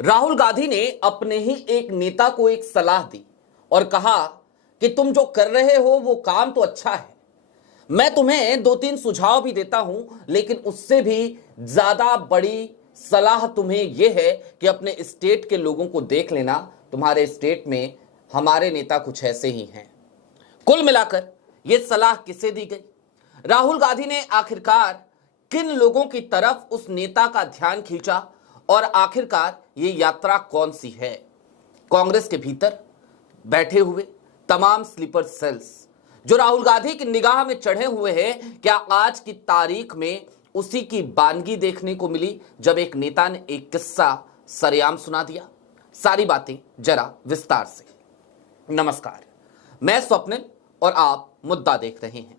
राहुल गांधी ने अपने ही एक नेता को एक सलाह दी और कहा कि तुम जो कर रहे हो वो काम तो अच्छा है, मैं तुम्हें दो तीन सुझाव भी देता हूं, लेकिन उससे भी ज्यादा बड़ी सलाह तुम्हें यह है कि अपने स्टेट के लोगों को देख लेना। तुम्हारे स्टेट में हमारे नेता कुछ ऐसे ही हैं। कुल मिलाकर यह सलाह किसे दी गई? राहुल गांधी ने आखिरकार किन लोगों की तरफ उस नेता का ध्यान खींचा और आखिरकार ये यात्रा कौन सी है? कांग्रेस के भीतर बैठे हुए तमाम स्लीपर सेल्स जो राहुल गांधी की निगाह में चढ़े हुए हैं, क्या आज की तारीख में उसी की बानगी देखने को मिली जब एक नेता ने एक किस्सा सरेआम सुना दिया? सारी बातें जरा विस्तार से। नमस्कार, मैं स्वप्निल और आप मुद्दा देख रहे हैं।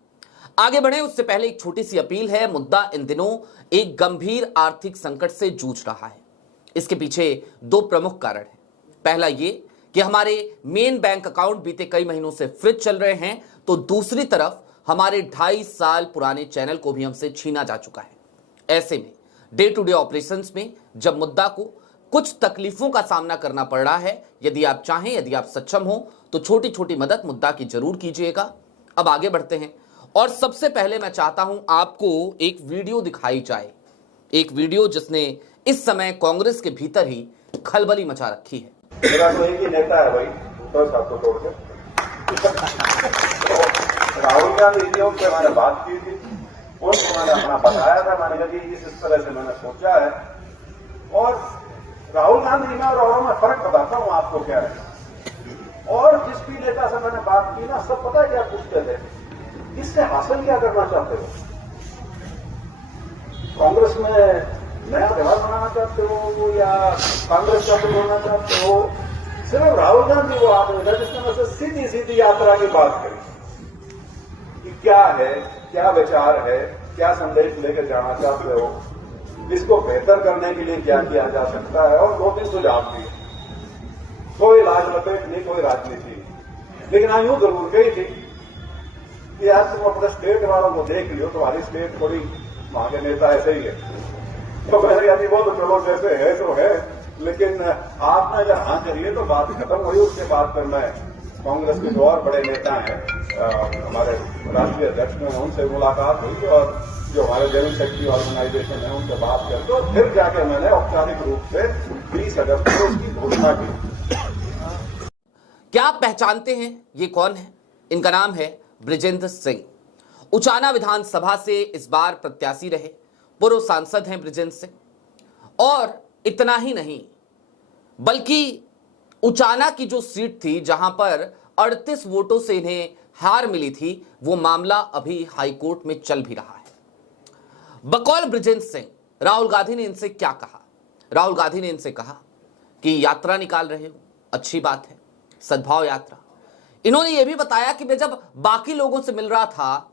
आगे बढ़े उससे पहले एक छोटी सी अपील है। मुद्दा इन दिनों एक गंभीर आर्थिक संकट से जूझ रहा है। इसके पीछे दो प्रमुख कारण हैं। पहला ये कि हमारे मेन बैंक अकाउंट बीते कई महीनों से फ्रीज चल रहे हैं, तो दूसरी तरफ हमारे 2.5 साल पुराने चैनल को भी हमसे छीना जा चुका है। ऐसे में डे टू डे ऑपरेशंस में जब मुद्दा को कुछ तकलीफों का सामना करना पड़ रहा है, यदि आप चाहें, यदि आप सक्षम हो, तो छोटी छोटी मदद मुद्दा की जरूर कीजिएगा। अब आगे बढ़ते हैं और सबसे पहले मैं चाहता हूं आपको एक वीडियो दिखाई जाए, एक वीडियो जिसने इस समय कांग्रेस के भीतर ही खलबली मचा रखी है। मेरा तो एक ही नेता है भाई, तो सबको छोड़ के राहुल गांधी जी से मैंने बात की थी, उनको मैंने अपना बताया था, मैंने कहा कि इस तरह से मैंने सोचा है। और राहुल गांधी में और औरों में फर्क बताता हूं आपको क्या है। और जिस भी नेता से मैंने बात की ना, सब पता है क्या पूछते थे, इससे हासिल क्या करना चाहते हो? कांग्रेस में नया त्योहार मनाना चाहते हो या कांग्रेस का बोलना चाहते हो? सिर्फ राहुल गांधी वो आपने कहा जिसने मुझसे सीधी सीधी यात्रा की बात करी कि क्या है, क्या विचार है, क्या संदेश लेकर जाना चाहते हो, इसको बेहतर करने के लिए क्या किया जा सकता है, और 2-3 सुझाव दिए। कोई लाज लपेट नहीं, कोई राजनीति, लेकिन हाँ यूं जरूर कही थी कि यार तुम अपने स्टेट वालों को देख लियो, तुम्हारी स्टेट थोड़ी वहां के नेता ऐसे ही है। तो मैंने यानी वो तो चलो जैसे है तो है, लेकिन आपने अगर हाँ करिए तो बात खत्म हुई। उसके बाद फिर मैं कांग्रेस के जो और बड़े नेता हैं, हमारे राष्ट्रीय अध्यक्ष में, उनसे मुलाकात हुई और जो हमारे जनरल सेक्रेटरी ऑर्गेनाइजेशन है उनसे बात करके तो फिर जाके मैंने औपचारिक रूप से 20 अगस्त को इसकी घोषणा की। क्या आप पहचानते हैं ये कौन है? इनका नाम है बृजेंद्र सिंह। उचाना विधानसभा से इस बार प्रत्याशी रहे, पूर्व सांसद हैं बृजेंद्र सिंह। और इतना ही नहीं, बल्कि उचाना की जो सीट थी जहां पर 38 वोटों से इन्हें हार मिली थी, वो मामला अभी हाईकोर्ट में चल भी रहा है। बकौल बृजेंद्र सिंह, राहुल गांधी ने इनसे क्या कहा? राहुल गांधी ने इनसे कहा कि यात्रा निकाल रहे हो, अच्छी बात है, सद्भाव यात्रा। इन्होंने यह भी बताया कि मैं जब बाकी लोगों से मिल रहा था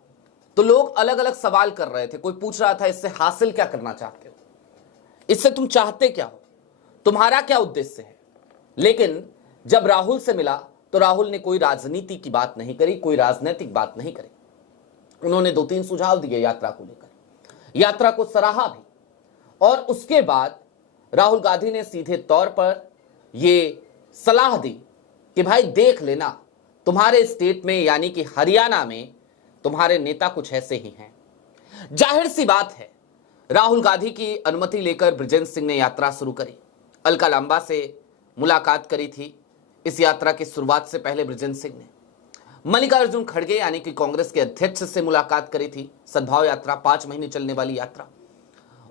तो लोग अलग अलग सवाल कर रहे थे। कोई पूछ रहा था इससे हासिल क्या करना चाहते हो, इससे तुम चाहते क्या हो, तुम्हारा क्या उद्देश्य है। लेकिन जब राहुल से मिला तो राहुल ने कोई राजनीति की बात नहीं करी, कोई राजनीतिक बात नहीं करी। उन्होंने 2-3 सुझाव दिए यात्रा को लेकर, यात्रा को सराहा भी। और उसके बाद राहुल गांधी ने सीधे तौर पर यह सलाह दी कि भाई देख लेना, तुम्हारे स्टेट में यानी कि हरियाणा में तुम्हारे नेता कुछ ऐसे ही हैं। जाहिर सी बात है, राहुल गांधी की अनुमति लेकर बृजेंद्र सिंह ने यात्रा शुरू करी। अलका लांबा से मुलाकात करी थी। इस यात्रा की शुरुआत से पहले बृजेंद्र सिंह ने मल्लिकार्जुन खड़गे यानी कि कांग्रेस के अध्यक्ष से मुलाकात करी थी। सद्भाव यात्रा 5 महीने चलने वाली यात्रा,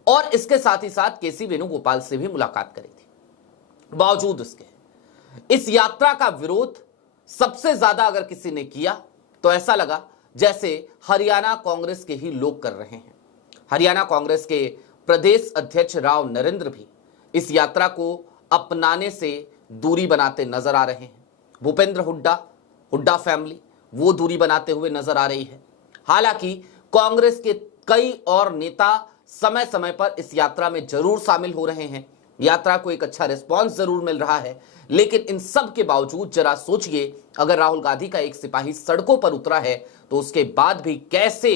और इसके साथ ही साथ केसी वेणुगोपाल से भी मुलाकात करी थी। बावजूद उसके इस यात्रा का विरोध सबसे ज्यादा अगर किसी ने किया तो ऐसा लगा जैसे हरियाणा कांग्रेस के ही लोग कर रहे हैं। हरियाणा कांग्रेस के प्रदेश अध्यक्ष राव नरेंद्र भी इस यात्रा को अपनाने से दूरी बनाते नजर आ रहे हैं। भूपेंद्र हुड्डा फैमिली वो दूरी बनाते हुए नजर आ रही है। हालांकि कांग्रेस के कई और नेता समय समय पर इस यात्रा में जरूर शामिल हो रहे हैं। यात्रा को एक अच्छा रिस्पांस जरूर मिल रहा है, लेकिन इन सब के बावजूद जरा सोचिए, अगर राहुल गांधी का एक सिपाही सड़कों पर उतरा है तो उसके बाद भी कैसे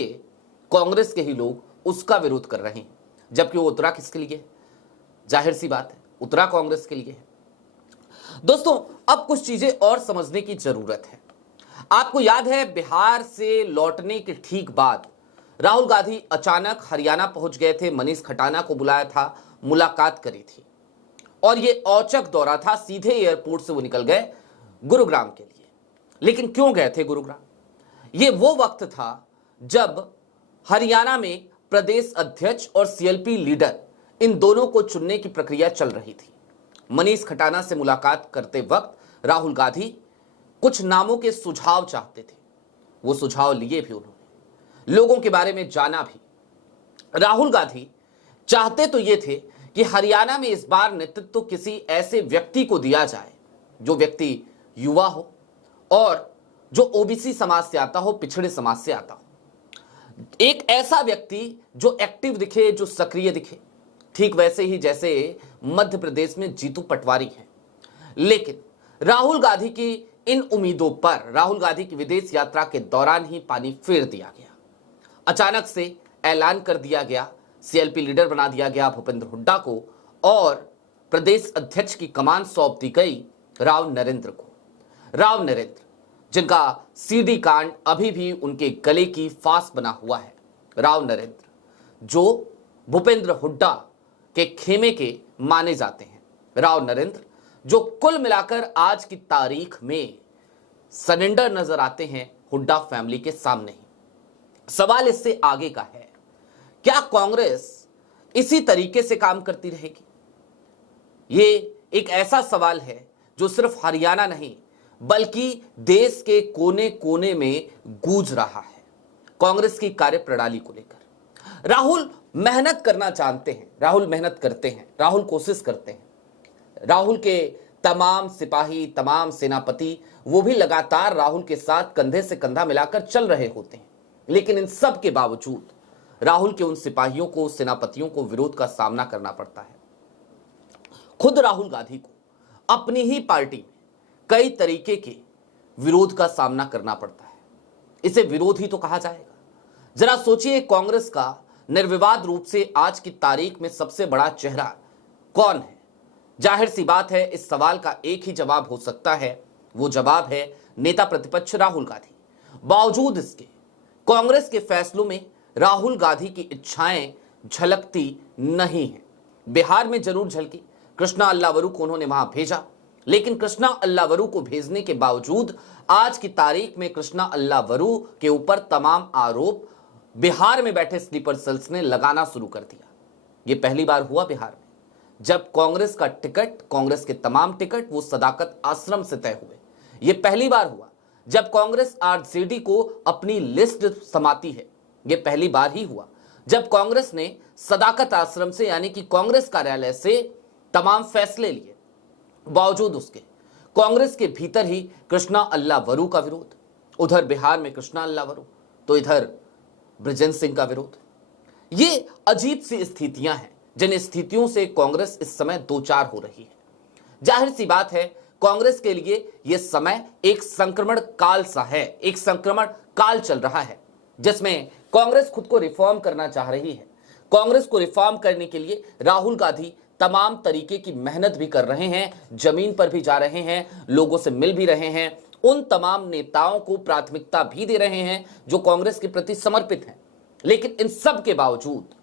कांग्रेस के ही लोग उसका विरोध कर रहे हैं, जबकि वो उतरा किसके लिए? जाहिर सी बात है, उतरा कांग्रेस के लिए है। दोस्तों, अब कुछ चीजें और समझने की जरूरत है। आपको याद है, बिहार से लौटने के ठीक बाद राहुल गांधी अचानक हरियाणा पहुंच गए थे। मनीष खटाना को बुलाया था, मुलाकात करी थी और यह औचक दौरा था। सीधे एयरपोर्ट से वो निकल गए गुरुग्राम के लिए। लेकिन क्यों गए थे गुरुग्राम? यह वो वक्त था जब हरियाणा में प्रदेश अध्यक्ष और सीएलपी लीडर, इन दोनों को चुनने की प्रक्रिया चल रही थी। मनीष खटाना से मुलाकात करते वक्त राहुल गांधी कुछ नामों के सुझाव चाहते थे। वो सुझाव लिए भी उन्होंने, लोगों के बारे में जाना भी। राहुल गांधी चाहते तो ये थे कि हरियाणा में इस बार नेतृत्व किसी ऐसे व्यक्ति को दिया जाए जो व्यक्ति युवा हो और जो ओबीसी समाज से आता हो, पिछड़े समाज से आता हो। एक ऐसा व्यक्ति जो एक्टिव दिखे, जो सक्रिय दिखे, ठीक वैसे ही जैसे मध्य प्रदेश में जीतू पटवारी हैं। लेकिन राहुल गांधी की इन उम्मीदों पर राहुल गांधी की विदेश यात्रा के दौरान ही पानी फेर दिया गया। अचानक से ऐलान कर दिया गया, सीएलपी लीडर बना दिया गया भूपेंद्र हुड्डा को और प्रदेश अध्यक्ष की कमान सौंप दी गई राव नरेंद्र को। राव नरेंद्र, जिनका सीडी कांड अभी भी उनके गले की फांस बना हुआ है। राव नरेंद्र जो भूपेंद्र हुड्डा के खेमे के माने जाते हैं। राव नरेंद्र जो कुल मिलाकर आज की तारीख में सरेंडर नजर आते हैं हुड्डा फैमिली के सामने ही। सवाल इससे आगे का है, क्या कांग्रेस इसी तरीके से काम करती रहेगी? ये एक ऐसा सवाल है जो सिर्फ हरियाणा नहीं बल्कि देश के कोने कोने में गूंज रहा है कांग्रेस की कार्यप्रणाली को लेकर। राहुल मेहनत करना जानते हैं, राहुल मेहनत करते हैं, राहुल कोशिश करते हैं। राहुल के तमाम सिपाही, तमाम सेनापति, वो भी लगातार राहुल के साथ कंधे से कंधा मिलाकर चल रहे होते हैं। लेकिन इन सब के बावजूद राहुल के उन सिपाहियों को, सेनापतियों को विरोध का सामना करना पड़ता है। खुद राहुल गांधी को अपनी ही पार्टी में कई तरीके के विरोध का सामना करना पड़ता है। इसे विरोध ही तो कहा जाएगा। जरा सोचिए, कांग्रेस का निर्विवाद रूप से आज की तारीख में सबसे बड़ा चेहरा कौन है? जाहिर सी बात है, इस सवाल का एक ही जवाब हो सकता है। वो जवाब है नेता प्रतिपक्ष राहुल गांधी। बावजूद इसके कांग्रेस के फैसलों में राहुल गांधी की इच्छाएं झलकती नहीं है। बिहार में जरूर झलकी, कृष्णा अल्लावरू को उन्होंने वहां भेजा। लेकिन कृष्णा अल्लावरू को भेजने के बावजूद आज की तारीख में कृष्णा अल्लावरू के ऊपर तमाम आरोप बिहार में बैठे स्लीपर सेल्स ने लगाना शुरू कर दिया। यह पहली बार हुआ बिहार में जब कांग्रेस का टिकट, कांग्रेस के तमाम टिकट वो सदाकत आश्रम से तय हुए। यह पहली बार हुआ जब कांग्रेस आरजेडी को अपनी लिस्ट समाती है। यह पहली बार ही हुआ जब कांग्रेस ने सदाकत आश्रम से यानी कि कांग्रेस कार्यालय से तमाम फैसले लिए। बावजूद उसके कांग्रेस के भीतर ही कृष्णा अल्लावरू का विरोध, उधर बिहार में कृष्णा अल्लावरू तो इधर बृजेंद्र सिंह का विरोध। ये अजीब सी स्थितियां हैं जिन स्थितियों से कांग्रेस इस समय दो चार हो रही है। जाहिर सी बात है, कांग्रेस के लिए यह समय एक संक्रमण काल सा है, एक संक्रमण काल चल रहा है जिसमें कांग्रेस खुद को रिफॉर्म करना चाह रही है। कांग्रेस को रिफॉर्म करने के लिए राहुल गांधी तमाम तरीके की मेहनत भी कर रहे हैं, जमीन पर भी जा रहे हैं, लोगों से मिल भी रहे हैं, उन तमाम नेताओं को प्राथमिकता भी दे रहे हैं जो कांग्रेस के प्रति समर्पित हैं। लेकिन इन सब के बावजूद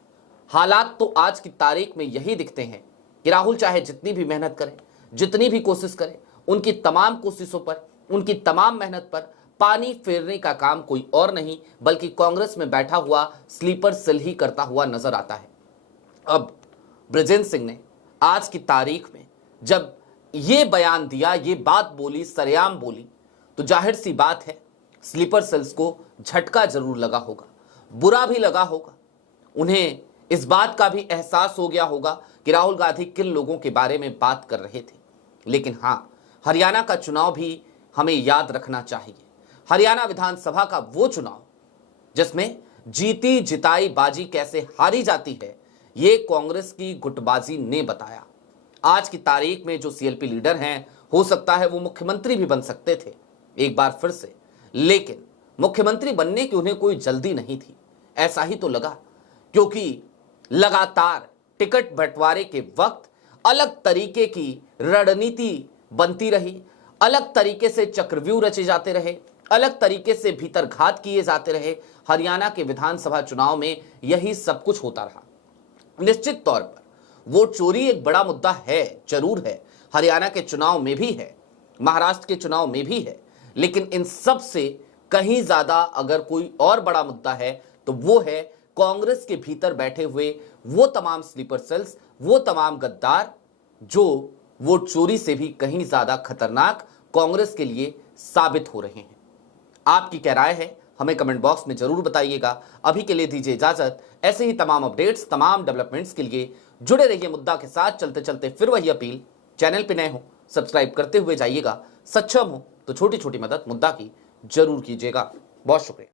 हालात तो आज की तारीख में यही दिखते हैं कि राहुल चाहे जितनी भी मेहनत करें, जितनी भी कोशिश करें, उनकी तमाम कोशिशों पर, उनकी तमाम मेहनत पर पानी फेरने का काम कोई और नहीं बल्कि कांग्रेस में बैठा हुआ स्लीपर सेल ही करता हुआ नजर आता है। अब बृजेंद्र सिंह ने आज की तारीख में जब ये बयान दिया, ये बात बोली, सरेआम बोली, तो जाहिर सी बात है स्लीपर सेल्स को झटका जरूर लगा होगा, बुरा भी लगा होगा। उन्हें इस बात का भी एहसास हो गया होगा कि राहुल गांधी किन लोगों के बारे में बात कर रहे थे। लेकिन हां, हरियाणा का चुनाव भी हमें याद रखना चाहिए। हरियाणा विधानसभा का वो चुनाव जिसमें जीती जिताई बाजी कैसे हारी जाती है, ये कांग्रेस की गुटबाजी ने बताया। आज की तारीख में जो सीएलपी लीडर हैं, हो सकता है वो मुख्यमंत्री भी बन सकते थे एक बार फिर से, लेकिन मुख्यमंत्री बनने की उन्हें कोई जल्दी नहीं थी। ऐसा ही तो लगा, क्योंकि लगातार टिकट बंटवारे के वक्त अलग तरीके की रणनीति बनती रही, अलग तरीके से चक्रव्यूह रचे जाते रहे, अलग तरीके से भीतरघात किए जाते रहे। हरियाणा के विधानसभा चुनाव में यही सब कुछ होता रहा। निश्चित तौर पर वोट चोरी एक बड़ा मुद्दा है, जरूर है, हरियाणा के चुनाव में भी है, महाराष्ट्र के चुनाव में भी है, लेकिन इन सब से कहीं ज्यादा अगर कोई और बड़ा मुद्दा है तो वो है कांग्रेस के भीतर बैठे हुए वो तमाम स्लीपर सेल्स, वो तमाम गद्दार जो वोट चोरी से भी कहीं ज्यादा खतरनाक कांग्रेस के लिए साबित हो रहे हैं। आपकी क्या राय है हमें कमेंट बॉक्स में जरूर बताइएगा। अभी के लिए दीजिए इजाजत। ऐसे ही तमाम अपडेट्स, तमाम डेवलपमेंट्स के लिए जुड़े रहिए मुद्दा के साथ। चलते चलते फिर वही अपील, चैनल पे नए हो सब्सक्राइब करते हुए जाइएगा, सक्षम हो तो छोटी छोटी मदद मुद्दा की जरूर कीजिएगा। बहुत शुक्रिया।